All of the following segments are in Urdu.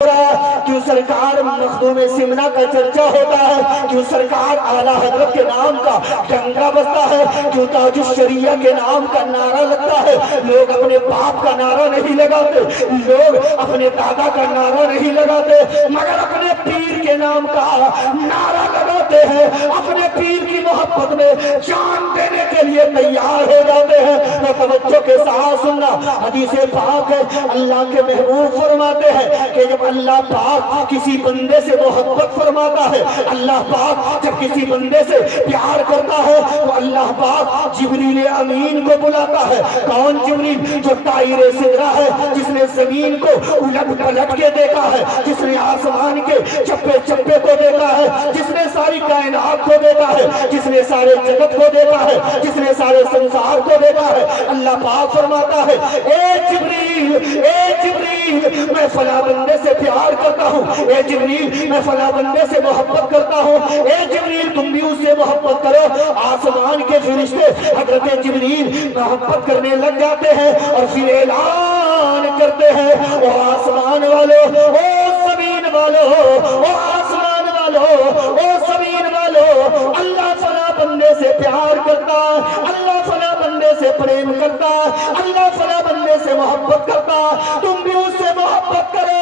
کیوں سرکار مخدوم سمنا کا چرچا ہوتا ہے؟ کیوں سرکار اعلیٰ حضرت کے نام کا ڈنکا بجتا ہے؟ کیوں تاج الشریعہ کے نام کا نعرہ لگتا ہے؟ لوگ اپنے باپ کا نعرہ نہیں لگاتے، لوگ اپنے دادا کا نعرہ نہیں لگاتے، مگر اپنے پیر کے نام کا نعرہ لگاتے ہیں، اپنے پیر کی محبت میں جان دینے کے لیے تیار ہو جاتے ہیں۔ تو توجہ کے ساتھ سننا، حدیث پاک ہے، اللہ کے محبوب فرماتے ہیں کہ جب اللہ پاک کسی بندے سے محبت فرماتا ہے، اللہ پاک جب کسی بندے سے پیار کرتا ہے تو اللہ پاک جبریل امین کو بلاتا ہے۔ کون جبریل؟ جو طائر سدرہ ہے، جس نے زمین کو الٹ پلٹ کے دیکھا ہے، جس نے آسمان کے چپے چپے کو دیکھا ہے، جس نے ساری کائنات کو دیکھا ہے، جس نے سارے جگت کو دیکھا ہے، جس نے سارے سنسار کو دیکھا ہے۔ اللہ پاک فرماتا ہے، اے جبریل، اے جبریل، میں فلاں بندے سے پیار کرتا ہوں، اے جبریل میں فلاں بندے سے محبت کرتا ہوں، اے جبریل تم بھی اس سے محبت کرو۔ آسمان کے فرشتے حضرت جبریل محبت کرنے لگ جاتے ہیں اور پھر اعلان کرتے ہیں، او آسمان والو، او زمین والو، او آسمان والو، او زمین والو، اللہ فلاں بندے سے پیار کرتا، اللہ فلاں بندے سے پریم کرتا، اللہ فلاں بندے سے محبت کرتا، تم بھی اس سے محبت کرو۔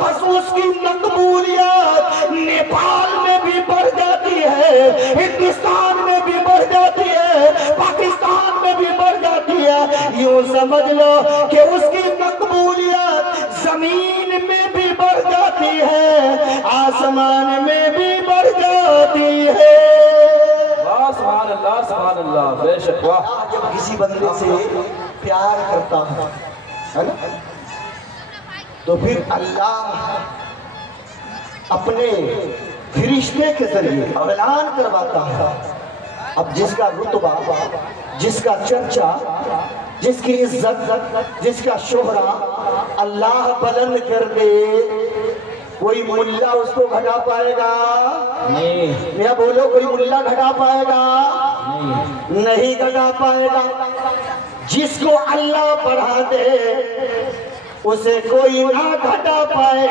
بس اس کی مقبولیت نیپال میں بھی بڑھ جاتی ہے، ہندوستان میں بھی بڑھ جاتی ہے، پاکستان میں بھی بڑھ جاتی ہے۔ یوں سمجھ لو کہ اس کی مقبولیت زمین میں بھی بڑھ جاتی ہے، آسمان میں بھی بڑھ جاتی ہے۔ سبحان اللہ، سبحان اللہ، بے شک واہ۔ جب کسی بندے سے پیار کرتا ہے نا، تو پھر اللہ اپنے فرشتے کے ذریعے اعلان کرواتا ہے۔ اب جس کا رتبہ، جس کا چرچا، جس کی عزت، جس کا شہرہ اللہ بلند کر دے، کوئی ملا اس کو گھٹا پائے گا؟ نہیں۔ میاں بولو، کوئی ملا گھٹا پائے گا؟ نہیں گھٹا پائے گا۔ جس کو اللہ بڑھا دے اسے کوئی نہ گھٹا پائے،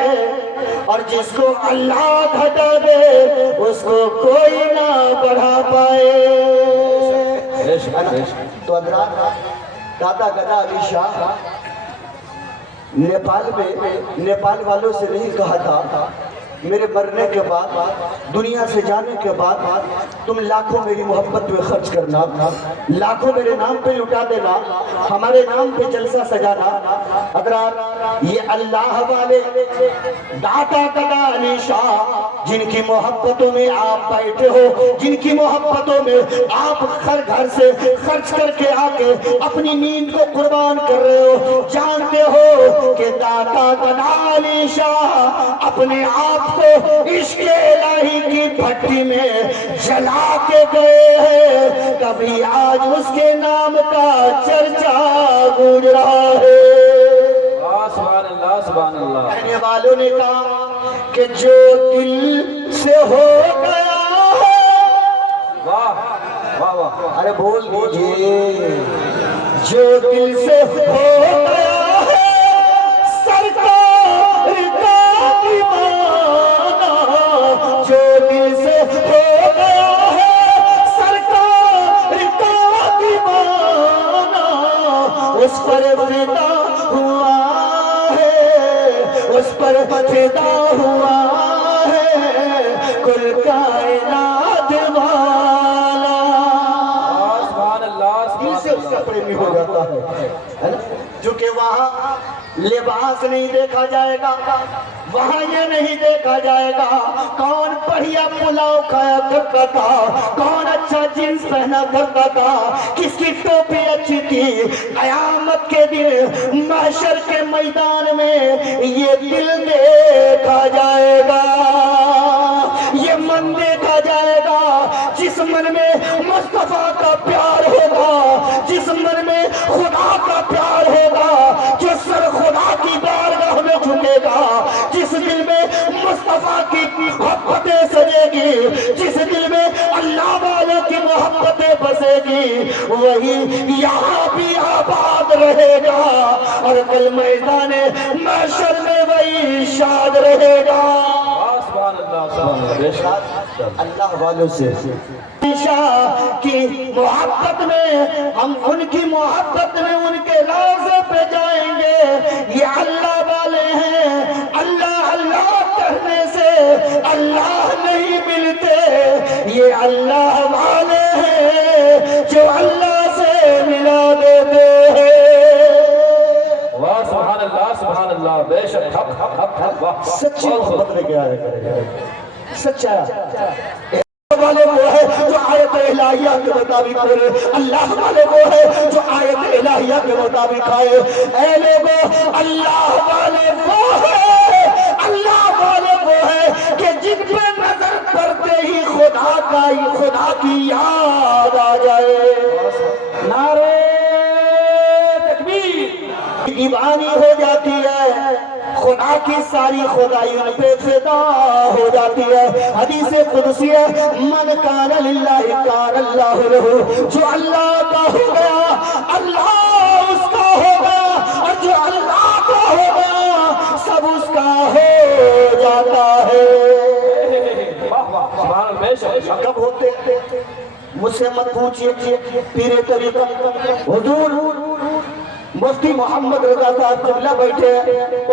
اور جس کو اللہ گھٹا دے اس کو کوئی نہ بڑھا پائے۔ تو حضرات، دادا گدا علی شاہ نیپال والوں سے نہیں کہا تھا میرے مرنے کے بعد، دنیا سے جانے کے بعد تم لاکھوں میری محبت میں خرچ کرنا، لاکھوں میرے نام پہ لٹا دینا، ہمارے نام پہ جلسہ سجانا۔ حضرات، یہ اللہ والے داتا گدا علی شاہ جن کی محبتوں میں آپ بیٹھے ہو، جن کی محبتوں میں آپ گھر سے خرچ کر کے آ کے اپنی نیند کو قربان کر رہے ہو، جانتے ہو کہ داتا گدا علی شاہ اپنے آپ کو عشق الہی کی بھٹی میں جلا کے گئے ہیں، کبھی آج اس کے نام کا چرچا گونج رہا ہے۔ سبحان اللہ، سبحان اللہ۔ کہنے والوں نے کہا کہ جو دل سے ہو گیا ہے، واہ واہ واہ، ارے بول دیجئے، جو دل سے ہو گیا ہے سرکار کا دیوانہ، جو دل سے ہو گیا ہے سرکار کا دیوانہ، اس پر فدا ہوا ہے، اس پر فدا ہوا ہے کل کائنات والا۔ سبحان اللہ، دل سے اس کا پریمی ہو جاتا ہے نا؟ جو کہ وہاں لباس نہیں دیکھا جائے گا، وہاں یہ نہیں دیکھا جائے گا کون بڑھیا پلاؤ کھایا کرتا تھا، کون اچھا جینس پہنا کرتا تھا، کس کی ٹوپی اچھی تھی۔ قیامت کے دن محشر کے میدان میں یہ دل دیکھا جائے گا، یہ من دیکھا جائے گا، جس من میں مصطفیٰ کا پیار ہوگا، جس من میں خدا کا پیار ہوگا، جو سر خدا کی بارگاہ میں جھکے گا، جس دل میں مصطفیٰ کی محبتیں سجے گی، جس دل میں اللہ والوں کی محبتیں بسے گی، وہی یہاں بھی آباد رہے گا، اور کل میدان محشر میں وہی شاد رہے گا۔ سبحان اللہ بے شک اللہ والوں سے کی محبت میں، ہم ان کی محبت میں ان کے روضے پہ جائیں گے۔ یہ اللہ والے ہیں، اللہ اللہ کرنے سے اللہ نہیں ملتے، یہ اللہ والے ہیں جو اللہ سے ملا دیتے ہیں۔ واہ سبحان اللہ بے شک حق حق حق حق واہ سچی محبت میں کیا ہے سچا والے وہ ہے جو آیت الہیہ کے مطابق کرے، اللہ والے وہ ہے جو آیت الہیہ کے مطابق کھائے۔ اے لوگوں، اللہ والے وہ ہے، اللہ والے وہ ہے کہ جن پہ نظر پڑتے ہی خدا کی یاد آ جائے۔ نعرے تکبیر دیوانی ہو جاتی ہے، خدا کی ساری خدائی ان پہ فدا ہو جاتی ہے۔ حدیث قدسی ہے، من کان للہ کان اللہ لہ، جو اللہ کا ہو گیا اللہ اس کا ہو گیا، اور جو اللہ کا ہو گیا سب اس کا ہو جاتا ہے۔ سبحان بے شک کب ہوتے مجھ سے مت پوچھئے، پیر طریقت حضور مفتی محمد رضا صاحب قبلہ بیٹھے ہیں،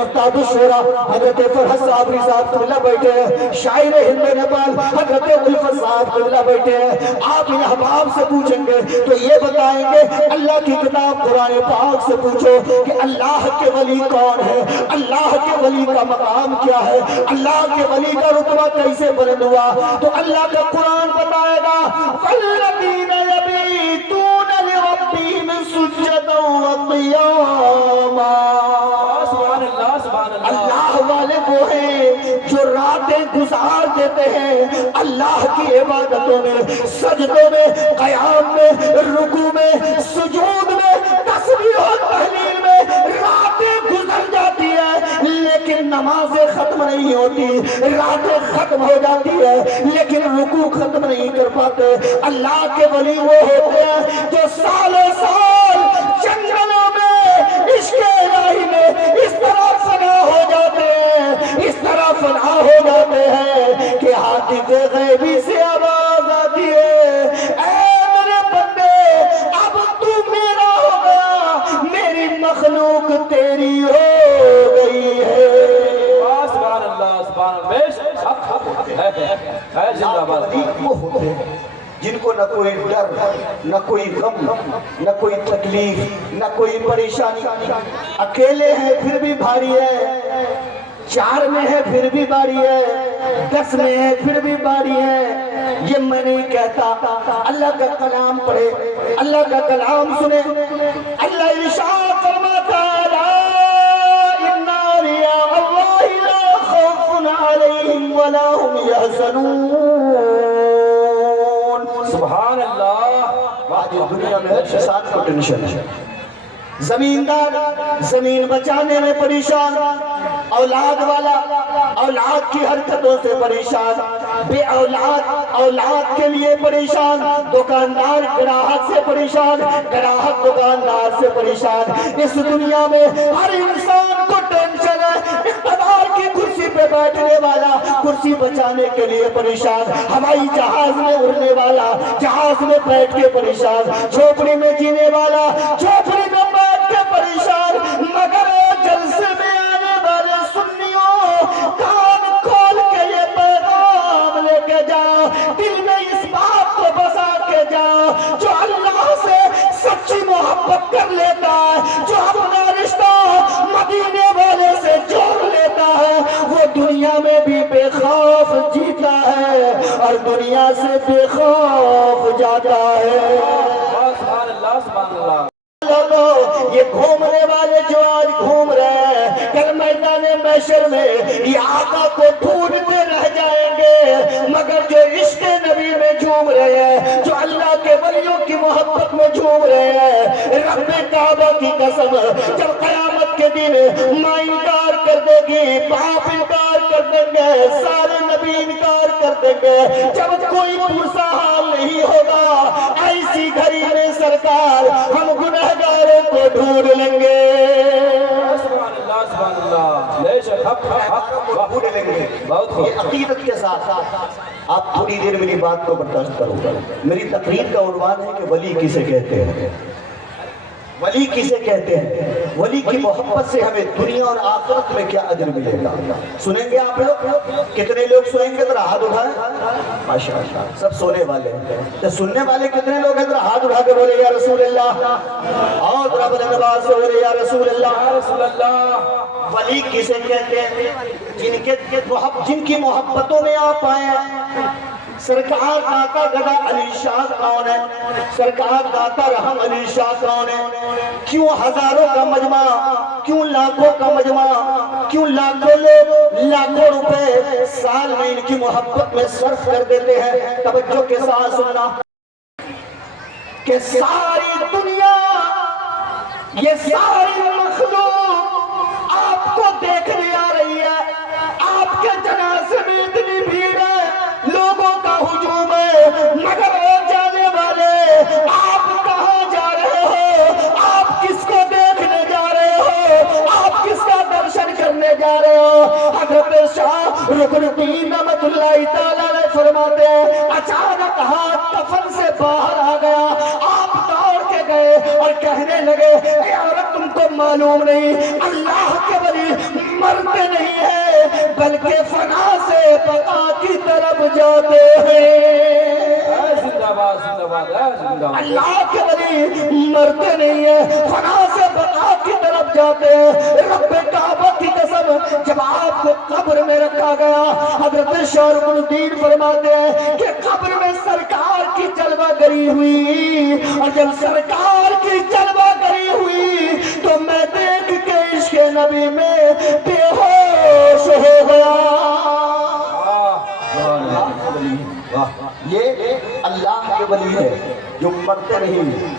استاد الشورا حضرت فرحت صابری صاحب قبلہ بیٹھے ہیں، شاعر ہند نیپال حضرت الفت صاحب قبلہ بیٹھے ہیں۔ آپ ان احباب سے پوچھیں گے تو یہ بتائیں گے، اللہ کی کتاب قرآن پاک سے پوچھو کہ اللہ کے ولی کون ہے، اللہ کے ولی کا مقام کیا ہے، اللہ کے ولی کا رتبہ کیسے بلند ہوا، تو اللہ کا قرآن بتائے گا فَالَّذِينَ يَبِيتُونَ لِرَبِّهِمْ سُجَّدًا وَقِيَامًا۔ اللہ والے وہ ہیں جو راتیں گزار دیتے ہیں اللہ کی عبادتوں میں، سجدوں میں، قیام میں، رکوع میں، سجود میں، تسبیح و تحلیل میں راتیں گزر جاتی ہے لیکن نمازیں ختم نہیں ہوتی، راتیں ختم ہو جاتی ہے لیکن رکوع ختم نہیں کر پاتے۔ اللہ کے ولی وہ ہوتے ہیں جو سالوں سال جنگلوں میں عشق الہی میں اس طرح فنا ہو جاتے ہیں، اس طرح فنا ہو جاتے ہیں کہ حاطب غیبی سے آواز آتی ہے، اے میرے بندے اب تو میرا ہو گیا، میری مخلوق تیری ہو گئی ہے۔ سبحان اللہ بے شک حق حق ہے زندہ باد۔ وہ ہوتے ہیں جن کو نہ کوئی ڈر، نہ کوئی غم، نہ کوئی تکلیف، نہ کوئی پریشانی، اکیلے ہیں پھر بھی بھاری ہے، 4 میں ہے پھر بھی باری ہے، 10 میں ہے پھر بھی باری ہے۔ یہ میں نہیں کہتا، اللہ کا کلام پڑھے، اللہ کا کلام سنے۔ اللہ ارشاد فرماتا ہے لا ان اولیاء اللہ لا خوف علیہم ولا هم يحزنون۔ سبحان اللہ۔ آج دنیا میں ہر فساد کو ٹینشن ہے، زمیندار زمین بچانے میں پریشان، اولاد والا اولاد کی حرکتوں سے پریشان، بے اولاد اولاد کے لیے پریشان، دکاندار گراہک سے پریشان، گراہک دکاندار سے پریشان۔ اس دنیا میں ہر انسان کو ٹینشن ہے، اقتدار کی کرسی پہ بیٹھنے والا کرسی بچانے کے لیے پریشان، ہوائی جہاز میں اڑنے والا جہاز میں بیٹھ کے پریشان، جھوپڑی میں جینے والا جھوپڑی میں بیٹھ کے پریشان۔ مگر جلسے میں آنے والے سنیوں کان کھول کے یہ پیغام لے کے جاؤ، دل میں اس بات کو بسا کے جاؤ، جو اللہ سے سچی محبت کر لیتا ہے، جو اپنا رشتہ مدینے والے سے جوڑ لیتا ہے، وہ دنیا میں بھی بے خوف جیتا ہے اور دنیا سے بے خوف جاتا ہے۔ سبحان اللہ سبحان اللہ۔ یہ گھومنے والے جو آج گھوم رہے ہیں کل میدان محشر میں یہ آقا کو ڈھونڈتے رہ جائیں گے، مگر جو عشق نبی میں جھوم رہے ہیں، جو اللہ کے ولیوں کی محبت میں جھوم رہے ہیں، رب کعبہ کی قسم جب قیامت کے دن ماں انکار کر دے گی، باپ انکار کر دیں گے، سارے نبی انکار کر دیں گے، جب کوئی پرسا حال نہیں ہوگا، ایسی گھڑی میں سرکار ہم گنہگاروں کو ڈھونڈ لیں گے۔ سبحان اللہ سبحان اللہ بے شک بہت خوب۔ یہ عقیدت کے ساتھ آپ تھوڑی دیر میری بات کو برداشت کرو۔ میری تقریر کا عنوان ہے کہ ولی کسے کہتے ہیں، ولی کسے کہتے ہیں، ولی کی محبت سے ہمیں دنیا اور آخرت میں کیا اجر ملے گا۔ سنیں گے آپ لوگ؟ کتنے لوگ سنیں گے؟ ذرا ہاتھ اٹھائیں۔ ماشاءاللہ سب سونے والے ہیں، تو سننے والے کتنے لوگ ہیں؟ ذرا ہاتھ اٹھا کے بولے یا رسول اللہ، اور ذرا بلند آواز سے بولے یا رسول اللہ۔ یا رسول اللہ۔ ولی کسے کہتے ہیں؟ جن کی محبتوں میں آپ آئے ہیں۔ سرکار داتا گدا علی شاہ کون ہے؟ سرکار داتا رحم علی شاہ کون ہے؟ کیوں ہزاروں کا مجمع، کیوں لاکھوں کا مجمع، کیوں لاکھوں لوگ لاکھوں روپے سال میں ان کی محبت میں صرف کر دیتے ہیں؟ توجہ کے ساتھ سننا کہ ساری دنیا، یہ ساری مخلوق آپ کو دیکھنے آ رہی ہے، آپ کے جنازے میں اتنی بھیڑ ہے، لوگوں کا ہجوم ہے، مگر وہ جانے والے آپ کہاں جا رہے ہو؟ آپ کس کو دیکھنے جا رہے ہو؟ آپ کس کا درشن کرنے جا رہے ہو؟ حضرت شاہ رکن الدین رحمت اللہ تعالیٰ علیہ فرماتے ہیں اچانک ہاتھ کفن سے باہر آ گیا، آپ دوڑ کے گئے اور کہنے لگے اے عورت تم کو معلوم نہیں اللہ کے ولی مرتے نہیں ہیں بلکہ فنا سے بقا کی طرف جاتے ہیں۔ زندہ باد، زندہ باد، زندہ باد۔ اللہ کے ولی مرتے نہیں ہیں، فنا سے بقا کی طرف جاتے ہیں۔ رب کعبہ کی قسم جب آپ کو قبر میں رکھا گیا، حضرت شاہ رکن الدین فرماتے ہیں کہ قبر میں سرکار کی جلوہ گری ہوئی، اور جب سرکار کی جلوہ گری ہوئی تو میں دیکھ کے عشق نبی میں بے ہوش ہو گیا۔ یہ اللہ کے ولی ہے جو مرتے نہیں۔